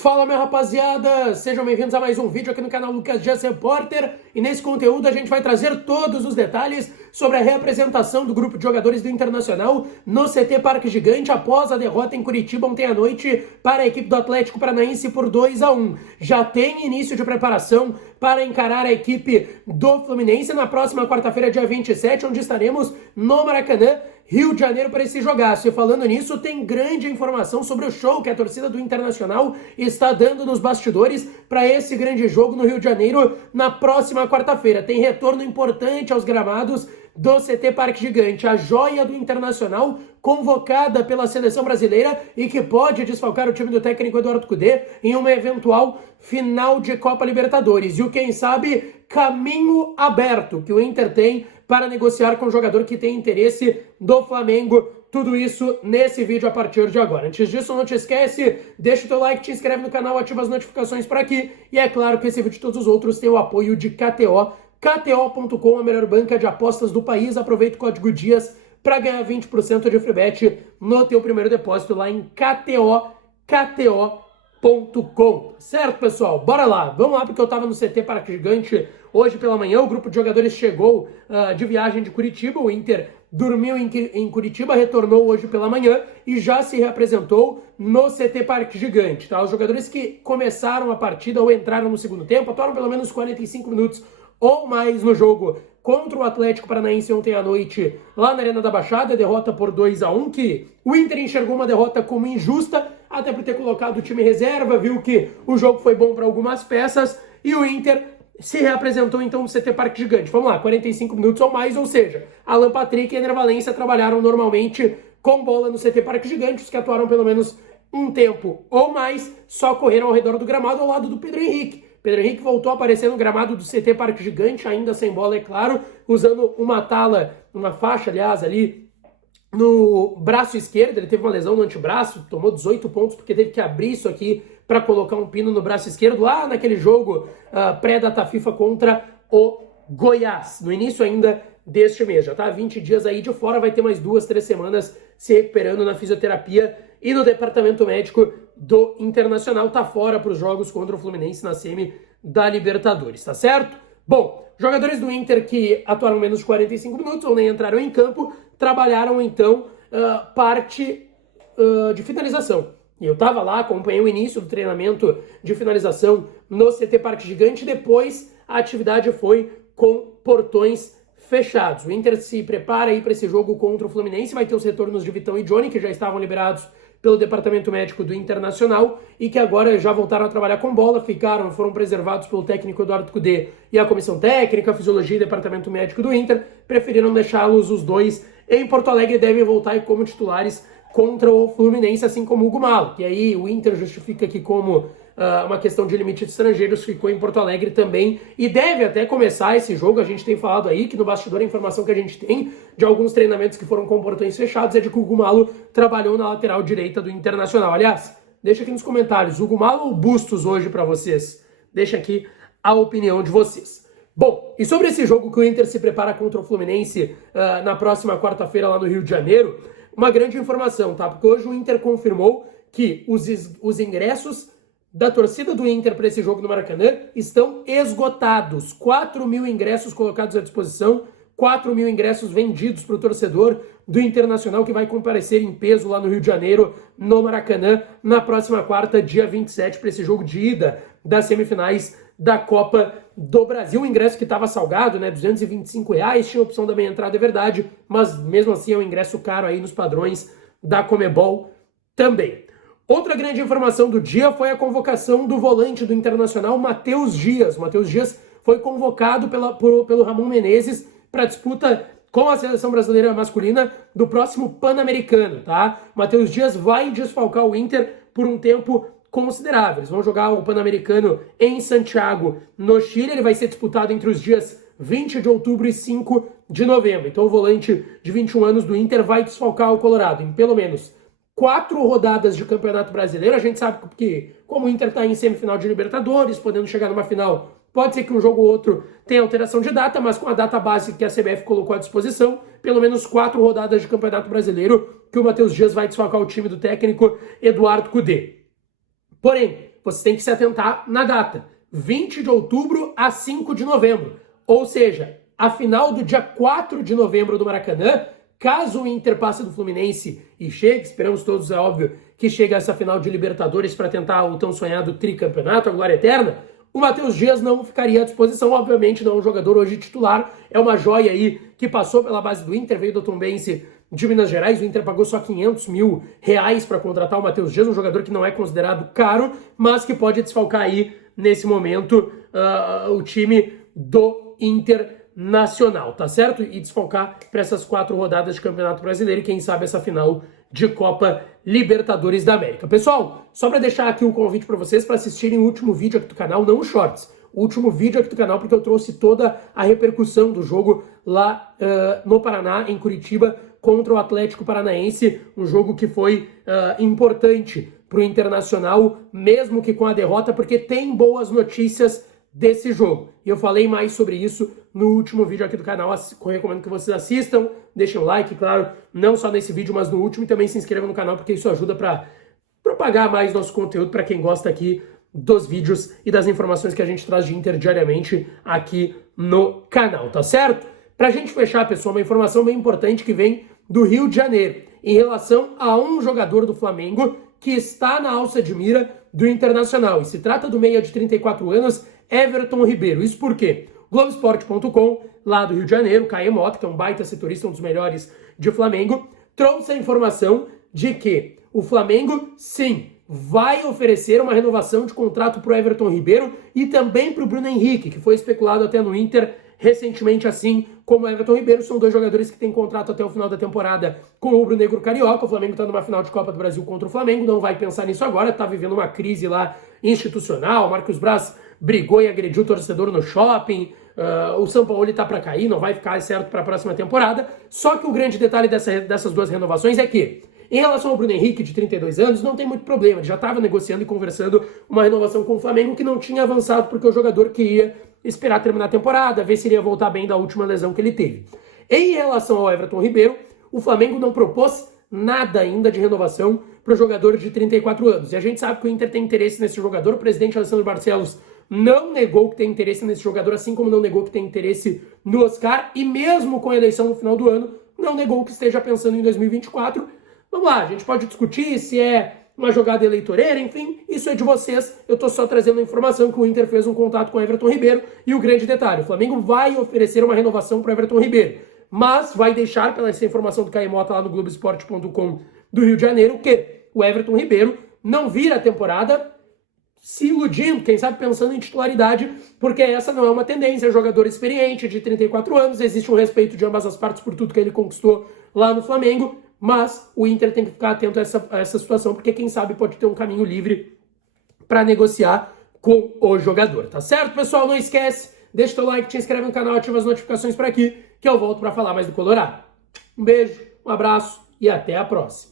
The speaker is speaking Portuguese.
Fala, minha rapaziada! Sejam bem-vindos a mais um vídeo aqui no canal Lucas Dias Repórter. E nesse conteúdo a gente vai trazer todos os detalhes sobre a reapresentação do grupo de jogadores do Internacional no CT Parque Gigante após a derrota em Curitiba ontem à noite para a equipe do Atlético Paranaense por 2-1. Já tem início de preparação para encarar a equipe do Fluminense na próxima quarta-feira, dia 27, onde estaremos no Maracanã, Rio de Janeiro, para esse jogaço. E falando nisso, tem grande informação sobre o show que a torcida do Internacional está dando nos bastidores para esse grande jogo no Rio de Janeiro na próxima quarta-feira. Tem retorno importante aos gramados do CT Parque Gigante, a joia do Internacional convocada pela seleção brasileira e que pode desfalcar o time do técnico Eduardo Cudê em uma eventual final de Copa Libertadores. E o quem sabe, caminho aberto que o Inter tem para negociar com o jogador que tem interesse do Flamengo. Tudo isso nesse vídeo a partir de agora. Antes disso, não te esquece, deixa o teu like, te inscreve no canal, ativa as notificações por aqui. E é claro que esse vídeo e todos os outros têm o apoio de KTO. KTO.com, a melhor banca de apostas do país. Aproveita o código DIAS para ganhar 20% de free bet no teu primeiro depósito lá em KTO.com. Certo, pessoal? Bora lá. Vamos lá, porque eu tava no CT Parque Gigante hoje pela manhã. O grupo de jogadores chegou de viagem de Curitiba. O Inter dormiu em Curitiba, retornou hoje pela manhã e já se reapresentou no CT Parque Gigante. Tá? Os jogadores que começaram a partida ou entraram no segundo tempo atuaram pelo menos 45 minutos ou mais no jogo contra o Atlético Paranaense ontem à noite lá na Arena da Baixada, derrota por 2-1, que o Inter enxergou uma derrota como injusta, até por ter colocado o time reserva, viu que o jogo foi bom para algumas peças, e o Inter se reapresentou então no CT Parque Gigante. Vamos lá, 45 minutos ou mais, ou seja, Alan Patrick e Ener Valencia trabalharam normalmente com bola no CT Parque Gigante. Os que atuaram pelo menos um tempo ou mais só correram ao redor do gramado ao lado do Pedro Henrique. Pedro Henrique voltou a aparecer no gramado do CT Parque Gigante, ainda sem bola, é claro, usando uma tala, uma faixa, aliás, ali no braço esquerdo. Ele teve uma lesão no antebraço, tomou 18 pontos porque teve que abrir isso aqui para colocar um pino no braço esquerdo, lá naquele jogo pré-data FIFA contra o Goiás, no início ainda deste mês. Já tá 20 dias aí de fora, vai ter mais 2, 3 semanas se recuperando na fisioterapia e no departamento médico do Internacional. Tá fora para os jogos contra o Fluminense na semi da Libertadores, tá certo? Bom, jogadores do Inter que atuaram menos de 45 minutos ou nem entraram em campo, trabalharam então parte de finalização. E eu tava lá, acompanhei o início do treinamento de finalização no CT Parque Gigante. Depois a atividade foi com portões fechados. O Inter se prepara aí para esse jogo contra o Fluminense. Vai ter os retornos de Vitão e Johnny, que já estavam liberados pelo departamento médico do Internacional e que agora já voltaram a trabalhar com bola, foram preservados pelo técnico Eduardo Cudê e a comissão técnica, a fisiologia e departamento médico do Inter, preferiram deixá-los os dois em Porto Alegre e devem voltar como titulares contra o Fluminense, assim como o Hugo Malo, que aí o Inter justifica que como uma questão de limite de estrangeiros ficou em Porto Alegre também e deve até começar esse jogo. A gente tem falado aí que no bastidor a informação que a gente tem de alguns treinamentos que foram com portões fechados é de que o Hugo Malo trabalhou na lateral direita do Internacional. Aliás, deixa aqui nos comentários, Hugo Malo ou Bustos hoje para vocês? Deixa aqui a opinião de vocês. Bom, e sobre esse jogo que o Inter se prepara contra o Fluminense na próxima quarta-feira lá no Rio de Janeiro, uma grande informação, tá? Porque hoje o Inter confirmou que os ingressos da torcida do Inter para esse jogo no Maracanã estão esgotados. 4.000 ingressos colocados à disposição, 4.000 ingressos vendidos para o torcedor do Internacional que vai comparecer em peso lá no Rio de Janeiro, no Maracanã, na próxima quarta, dia 27, para esse jogo de ida das semifinais da Copa do Brasil. O ingresso que estava salgado, né, R$225, tinha opção da meia entrada, é verdade, mas mesmo assim é um ingresso caro aí nos padrões da Conmebol também. Outra grande informação do dia foi a convocação do volante do Internacional, Matheus Dias. O Matheus Dias foi convocado pelo Ramon Menezes para disputa com a seleção brasileira masculina do próximo Pan-Americano, tá? O Matheus Dias vai desfalcar o Inter por um tempo considerável. Eles vão jogar o Pan-Americano em Santiago, no Chile. Ele vai ser disputado entre os dias 20 de outubro e 5 de novembro. Então o volante de 21 anos do Inter vai desfalcar o Colorado em pelo menos 4 rodadas de Campeonato Brasileiro. A gente sabe que, como o Inter está em semifinal de Libertadores, podendo chegar numa final, pode ser que um jogo ou outro tenha alteração de data, mas com a data base que a CBF colocou à disposição, pelo menos 4 rodadas de Campeonato Brasileiro que o Matheus Dias vai desfalcar o time do técnico Eduardo Cudê. Porém, você tem que se atentar na data. 20 de outubro a 5 de novembro. Ou seja, a final do dia 4 de novembro do Maracanã, caso o Inter passe do Fluminense e chegue, esperamos todos, é óbvio, que chegue a essa final de Libertadores para tentar o tão sonhado tricampeonato, a glória eterna, o Matheus Dias não ficaria à disposição, obviamente não é um jogador hoje titular, é uma joia aí que passou pela base do Inter, veio do Tombense de Minas Gerais, o Inter pagou só R$500 mil para contratar o Matheus Dias, um jogador que não é considerado caro, mas que pode desfalcar aí, nesse momento, o time do Internacional, tá certo? E desfalcar para essas 4 rodadas de Campeonato Brasileiro e quem sabe essa final de Copa Libertadores da América. Pessoal, só para deixar aqui um convite para vocês para assistirem o último vídeo aqui do canal, não os shorts, o último vídeo aqui do canal, porque eu trouxe toda a repercussão do jogo lá no Paraná, em Curitiba, contra o Atlético Paranaense, um jogo que foi importante para o Internacional, mesmo que com a derrota, porque tem boas notícias desse jogo. E eu falei mais sobre isso no último vídeo aqui do canal, eu recomendo que vocês assistam, deixem um like, claro, não só nesse vídeo, mas no último, e também se inscrevam no canal, porque isso ajuda para propagar mais nosso conteúdo para quem gosta aqui dos vídeos e das informações que a gente traz de Inter diariamente aqui no canal, tá certo? Pra gente fechar, pessoal, uma informação bem importante que vem do Rio de Janeiro, em relação a um jogador do Flamengo que está na alça de mira do Internacional, e se trata do meia de 34 anos, Everton Ribeiro. Isso por quê? Globoesporte.com, lá do Rio de Janeiro, Caê Mota, que é um baita setorista, um dos melhores de Flamengo, trouxe a informação de que o Flamengo, sim, vai oferecer uma renovação de contrato para o Everton Ribeiro e também para o Bruno Henrique, que foi especulado até no Inter recentemente, assim como o Everton Ribeiro. São 2 jogadores que têm contrato até o final da temporada com o rubro-negro carioca. O Flamengo está numa final de Copa do Brasil contra o Flamengo, não vai pensar nisso agora, está vivendo uma crise lá institucional. Marcos Braz brigou e agrediu o torcedor no shopping, o São Paulo está para cair, não vai ficar certo para a próxima temporada. Só que o grande detalhe dessas 2 renovações é que, em relação ao Bruno Henrique, de 32 anos, não tem muito problema. Ele já estava negociando e conversando uma renovação com o Flamengo que não tinha avançado porque o jogador queria esperar terminar a temporada, ver se iria voltar bem da última lesão que ele teve. Em relação ao Everton Ribeiro, o Flamengo não propôs nada ainda de renovação para o jogador de 34 anos. E a gente sabe que o Inter tem interesse nesse jogador. O presidente Alessandro Barcelos não negou que tem interesse nesse jogador, assim como não negou que tem interesse no Oscar. E mesmo com a eleição no final do ano, não negou que esteja pensando em 2024. Vamos lá, a gente pode discutir se é uma jogada eleitoreira, enfim, isso é de vocês. Eu tô só trazendo a informação que o Inter fez um contato com o Everton Ribeiro. E o grande detalhe, o Flamengo vai oferecer uma renovação para o Everton Ribeiro, mas vai deixar, pela essa informação do Caê Mota lá no Globoesporte.com do Rio de Janeiro, que o Everton Ribeiro não vira a temporada se iludindo, quem sabe pensando em titularidade, porque essa não é uma tendência. É um jogador experiente, de 34 anos, existe um respeito de ambas as partes por tudo que ele conquistou lá no Flamengo, mas o Inter tem que ficar atento a essa situação, porque quem sabe pode ter um caminho livre para negociar com o jogador, tá certo, pessoal? Não esquece, deixa teu like, te inscreve no canal, ativa as notificações por aqui, que eu volto para falar mais do Colorado. Um beijo, um abraço e até a próxima.